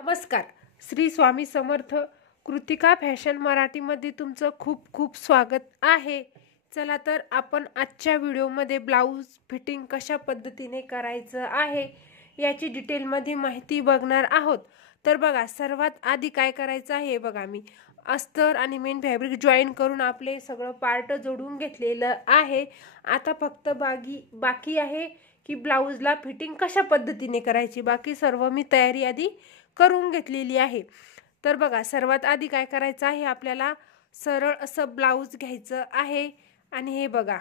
नमस्कार. श्री स्वामी समर्थ. कृतिका फॅशन मराठीमध्ये तुमचं खूप खूप स्वागत आहे. चला तर आपण आजच्या व्हिडिओमध्ये ब्लाऊज फिटिंग कशा पद्धतीने करायचं आहे याची डिटेलमध्ये माहिती बघणार आहोत. तर बघा, सर्वात आधी काय करायचं आहे बघा, मी अस्तर आणि मेन फॅब्रिक जॉईन करून आपले सगळं पार्ट जोडून घेतलेलं आहे. आता फक्त बाकी आहे की ब्लाऊजला फिटिंग कशा पद्धतीने करायची. बाकी सर्व मी तयारी आधी करून घेतलेली आहे. तर बघा, सर्वात आधी काय करायचं आहे, आपल्याला सरळ असं ब्लाऊज घ्यायचं आहे आणि हे बघा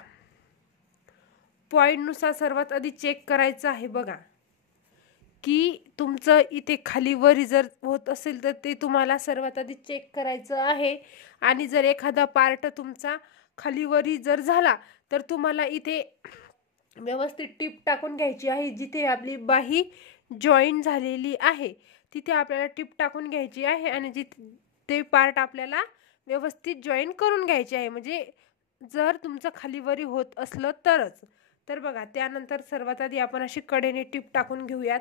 पॉईंटनुसार सर्वात आधी चेक करायचं आहे बघा की तुमचं इथे खाली वरी जर होत असेल तर ते तुम्हाला सर्वात आधी चेक करायचं आहे. आणि जर एखादा पार्ट तुमचा खाली वरी जर झाला तर तुम्हाला इथे व्यवस्थित टीप टाकून घ्यायची आहे. जिथे आपली बाही जॉईन झालेली आहे तिथे आपल्याला टीप टाकून घ्यायची आहे आणि जिथे ते पार्ट आपल्याला व्यवस्थित जॉईन करून घ्यायचे आहे, म्हणजे जर तुमचं खालीवरी होत असलं तरच. तर बघा, त्यानंतर सर्वात आधी आपण अशी कडेने टीप टाकून घेऊयात.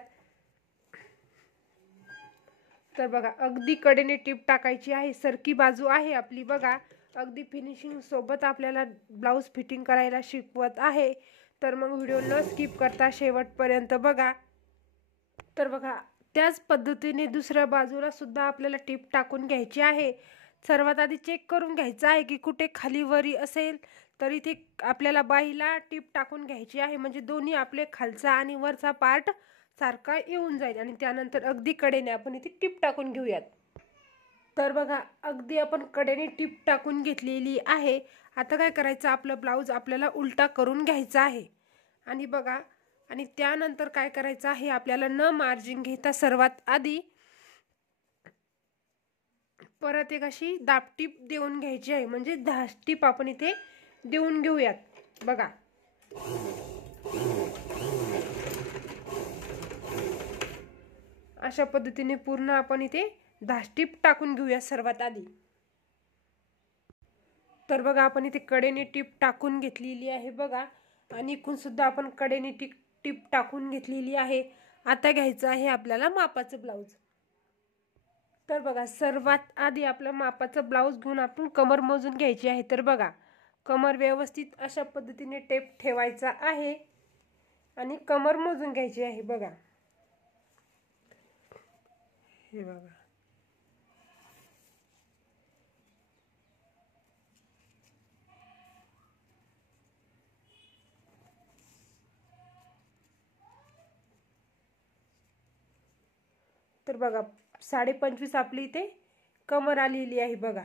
तर बघा, अगदी कडेने टीप टाकायची आहे. सरकी बाजू आहे आपली बघा. अगदी फिनिशिंग सोबत आपल्याला ब्लाऊज फिटिंग करायला शिकवत आहे. तर मग व्हिडिओ न स्किप करता शेवटपर्यंत बघा. तर बघा, त्याच पद्धतीने दुसऱ्या बाजूला सुद्धा आपल्याला टीप टाकून घ्यायची आहे. सर्वात आधी चेक करून घ्यायचं आहे की कुठे खाली वरी असेल तर इथे आपल्याला बाहीला टीप टाकून घ्यायची आहे, म्हणजे दोन्ही आपले खालचा आणि वरचा पार्ट सारखा येऊन जाईल. आणि त्यानंतर अगदी कडेने आपण इथे टीप टाकून घेऊयात. तर बघा, अगदी आपण कडेने टीप टाकून घेतलेली आहे. आता काय करायचं, आपलं ब्लाऊज आपल्याला उलटा करून घ्यायचा आहे. आणि बघा, आणि त्यानंतर काय करायचं आहे, आपल्याला न मार्जिन घेता सर्वात आधी परत एक अशी दाबटीप देऊन घ्यायची आहे, म्हणजे 10 टीप आपण इथे देऊन घेऊयात बघा. अशा पद्धतीने पूर्ण आपण इथे 10 टीप टाकून घेऊया सर्वात आधी. तर बघा, आपण इथे कडेने टीप टाकून घेतलेली आहे बघा, आणि इकडून सुद्धा आपण कडेने टीप टाकून घेतलेली आहे. आता घ्यायचं आहे आपल्याला मापाचं ब्लाऊज. तर बघा, सर्वात आधी आपलं मापाचं ब्लाऊज घेऊन आपण कमर मोजून घ्यायची आहे. तर बघा, कमर व्यवस्थित अशा पद्धतीने टेप ठेवायचा आहे आणि कमर मोजून घ्यायची आहे बघा. हे बघा, तर बघा 25.5 आपली इथे कमर आलेली आहे बघा.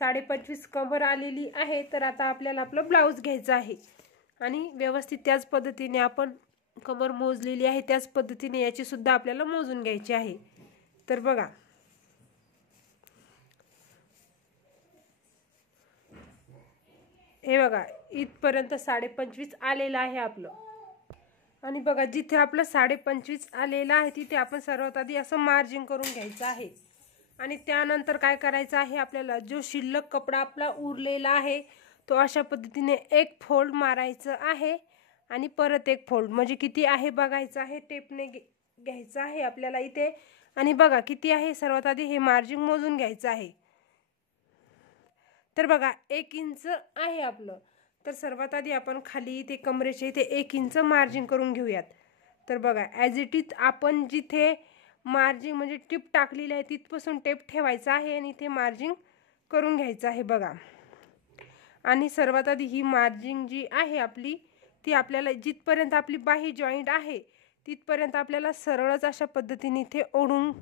25.5 कमर आलेली आहे. तर आता आपल्याला आपलं ब्लाऊज घ्यायचं आहे आणि व्यवस्थित त्याच पद्धतीने आपण कमर मोजलेली आहे त्याच पद्धतीने याची सुद्धा आपल्याला मोजून घ्यायची आहे. तर बघा, हे बघा, इथपर्यंत 25.5 आलेलं आहे आपलं. आणि बघा, जिथे आपलं 25.5 आलेलं आहे तिथे आपण सर्वात आधी असं मार्जिन करून घ्यायचं आहे. आणि त्यानंतर काय करायचं आहे, आपल्याला जो शिल्लक कपडा आपला उरलेला आहे तो अशा पद्धतीने एक फोल्ड मारायचं आहे आणि परत एक फोल्ड, म्हणजे किती आहे बघायचं आहे. टेपने घ्यायचं आहे आपल्याला इथे. आणि बघा किती आहे, सर्वात आधी हे मार्जिन मोजून घ्यायचं आहे. तर बघा, 1 इंच आहे आपलं. तर सर्वात आधी आपण खाली इथे कमरेच्या इथे 1 इंच मार्जिन करून घेऊयात. तर बघा, ॲज इट इज आपण जिथे मार्जिन म्हणजे टीप टाकलेली आहे तिथपासून टेप ठेवायचा आहे आणि इथे मार्जिन करून घ्यायचं आहे बघा. आणि सर्वात आधी ही मार्जिन जी आहे आपली ती आपल्याला जिथपर्यंत आपली बाही जॉईंट आहे तिथपर्यंत आपल्याला सरळच अशा पद्धतीने इथे ओढून,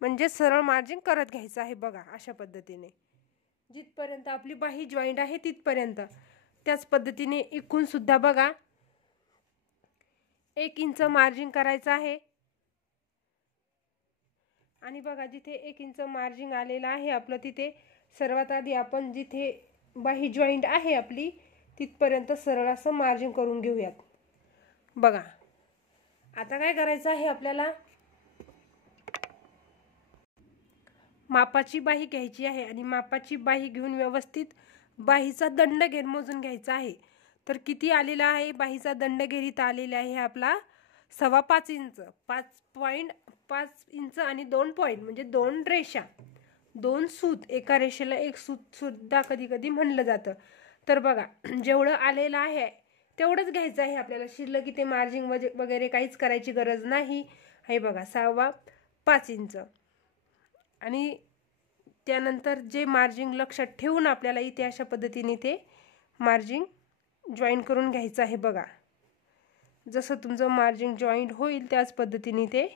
म्हणजे सरळ मार्जिन करत घ्यायचं आहे बघा. अशा पद्धतीने जिथपर्यंत आपली बाही जॉईंट आहे तिथपर्यंत. त्याच पद्धतीने इकडून सुद्धा बघा 1 इंच मार्जिन करायचं आहे. आणि बघा, जिथे 1 इंच मार्जिन आलेलं आहे आपलं तिथे सर्वात आधी आपण जिथे बाही जॉईंट आहे आपली तिथपर्यंत सरळ असं मार्जिन करून घेऊयात बघा. आता काय करायचं आहे, आपल्याला मापाची बाही घ्यायची आहे आणि मापाची बाही घेऊन व्यवस्थित बाहीचा दंडघेर मोजून घ्यायचा आहे. तर किती आलेला आहे, बाहीचा दंडघेर इथं आलेला आहे आपला 5.25 इंच, 5.5 इंच आणि 2 पॉईंट म्हणजे 2 रेषा, 2 सूत, एका रेषेला एक सूत सुद्धा कधी कधी म्हणलं जातं. तर बघा जेवढं आलेलं आहे तेवढंच घ्यायचं आहे आपल्याला. शिल्लक इथे मार्जिंग वगैरे काहीच करायची गरज नाही. हे बघा 5.25 इंच. आणि त्यानंतर जे मार्जिंग लक्षात ठेवून आपल्याला इथे अशा पद्धतीने ते मार्जिंग जॉईन करून घ्यायचं आहे. बघा जसं तुमचं मार्जिंग जॉईंट होईल त्याच पद्धतीने ते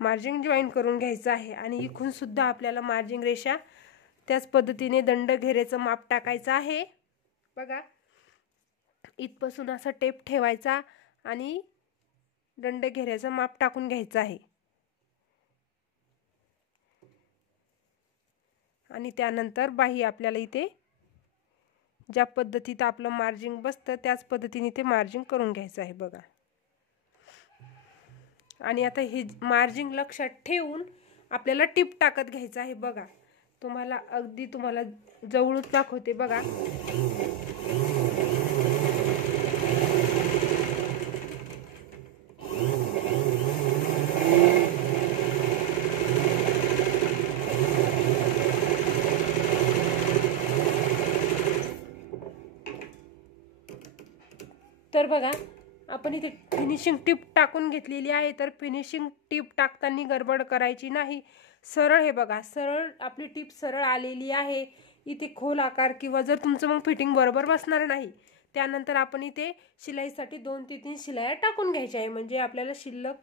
मार्जिंग जॉईन करून घ्यायचं आहे. आणि इथून सुद्धा आपल्याला मार्जिंग रेषा त्याच पद्धतीने दंड घेरेचं माप टाकायचं आहे. बघा इथपासून असा टेप ठेवायचा आणि दंड घेऱ्याचं माप टाकून घ्यायचं आहे. आणि त्यानंतर बाही आपल्याला इथे ज्या पद्धतीत आपलं मार्जिंग बसतं त्याच पद्धतीने ते मार्जिंग करून घ्यायचं आहे. बघा आणि आता हे मार्जिंग लक्षात ठेवून आपल्याला टिप टाकत घ्यायचं आहे. बघा तुम्हाला जवळून दाखवते. बघा तर बघा आपण इथे फिनिशिंग टिप टाकून घेतलेली आहे. तर फिनिशिंग टिप टाकताना गडबड करायची नाही. सरळ हे बघा सरळ आपली टिप सरळ आलेली आहे. इथे खोल आकार किंवा जर तुमचं मग फिटिंग बरोबर बसणार नाही त्यानंतर आपण इथे शिलाईसाठी 2 ते 3 शिलाया टाकून घ्यायच्या आहे. म्हणजे आपल्याला शिल्लक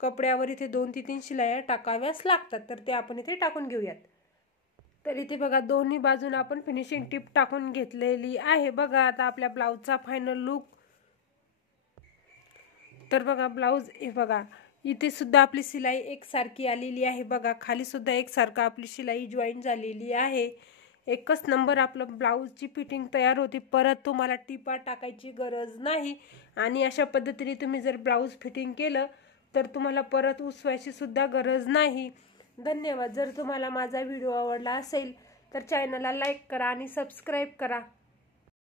कपड्यावर इथे 2 ते 3 शिलाया टाकाव्याच लागतात. तर ते आपण इथे टाकून घेऊयात. तर इथे बघा दोन्ही बाजून आपण फिनिशिंग टिप टाकून घेतलेली आहे. बघा आता आपल्या ब्लाऊजचा फायनल लुक. तर बघा ब्लाऊज हे बघा इथे सुद्धा आपली शिलाई एकसारखी आलेली आहे. बघा खाली सुद्धा एकसारखं आपली शिलाई जॉईन झालेली आहे. एकच नंबर आपलं ब्लाऊजची फिटिंग तयार होती. परत तुम्हाला टिपा टाकायची गरज नाही. आणि अशा पद्धतीने तुम्ही जर ब्लाऊज फिटिंग केलं तर तुम्हाला परत उसवायची सुद्धा गरज नाही. धन्यवाद. जर तुम्हाला माझा व्हिडिओ आवडला असेल तर चॅनलला लाईक करा आणि सबस्क्राईब करा.